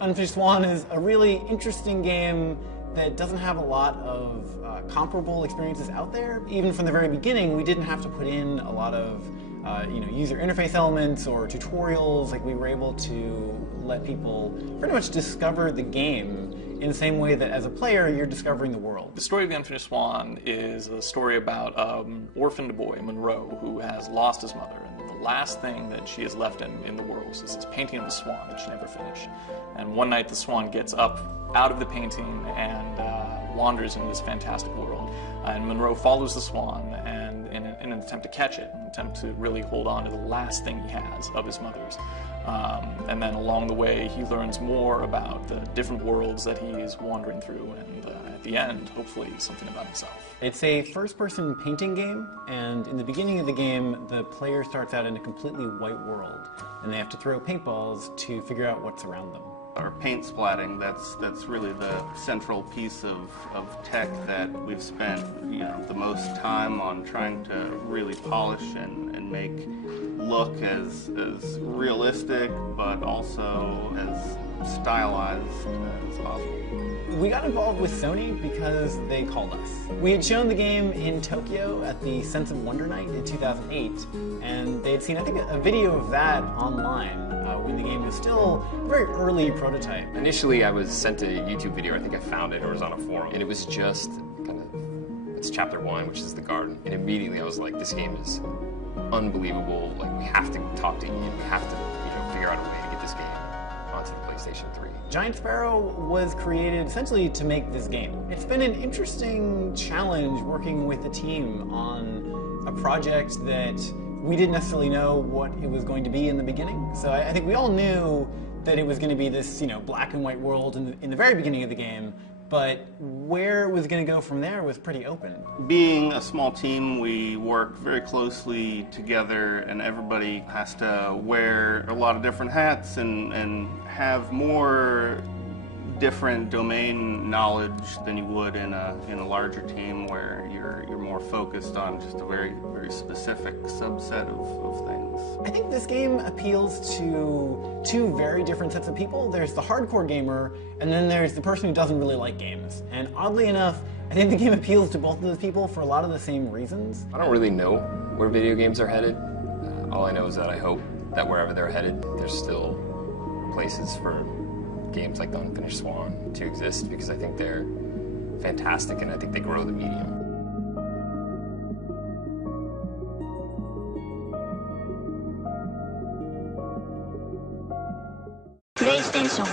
Unfinished Swan is a really interesting game that doesn't have a lot of comparable experiences out there. Even from the very beginning, we didn't have to put in a lot of user interface elements or tutorials. Like, we were able to let people pretty much discover the game in the same way that as a player you're discovering the world. The story of the Unfinished Swan is a story about an orphaned boy, Monroe, who has lost his mother. And the last thing that she has left in the world is this painting of the swan that she never finished. And one night the swan gets up out of the painting and wanders into this fantastic world. And Monroe follows the swan and in an attempt to catch it, an attempt to really hold on to the last thing he has of his mother's. And then along the way, he learns more about the different worlds that he is wandering through, and at the end, hopefully, something about himself. It's a first-person painting game, and in the beginning of the game, the player starts out in a completely white world, and they have to throw paintballs to figure out what's around them. Our paint splatting, that's really the central piece of tech that we've spent the most time on trying to really polish and make look as realistic, but also as stylized as possible. We got involved with Sony because they called us. We had shown the game in Tokyo at the Sense of Wonder Night in 2008, and they had seen, I think, a video of that online when the game was still a very early prototype. Initially, I was sent a YouTube video. I think I found it or was on a forum, and it was just it's chapter 1, which is the garden. And immediately I was like, this game is unbelievable. Like, we have to talk to Ian. We have to figure out a way to get this game onto the PlayStation 3. Giant Sparrow was created essentially to make this game. It's been an interesting challenge working with the team on a project that we didn't necessarily know what it was going to be in the beginning. So I think we all knew that it was going to be this, black and white world in the very beginning of the game, but where it was going to go from there was pretty open. Being a small team, we work very closely together, and everybody has to wear a lot of different hats and have more different domain knowledge than you would in a larger team where you're more focused on just a very, very specific subset of things. I think this game appeals to two very different sets of people. There's the hardcore gamer, and then there's the person who doesn't really like games. And oddly enough, I think the game appeals to both of those people for a lot of the same reasons. I don't really know where video games are headed. All I know is that I hope that wherever they're headed, there's still places for games like the Unfinished Swan to exist, because I think they're fantastic and I think they grow the medium. PlayStation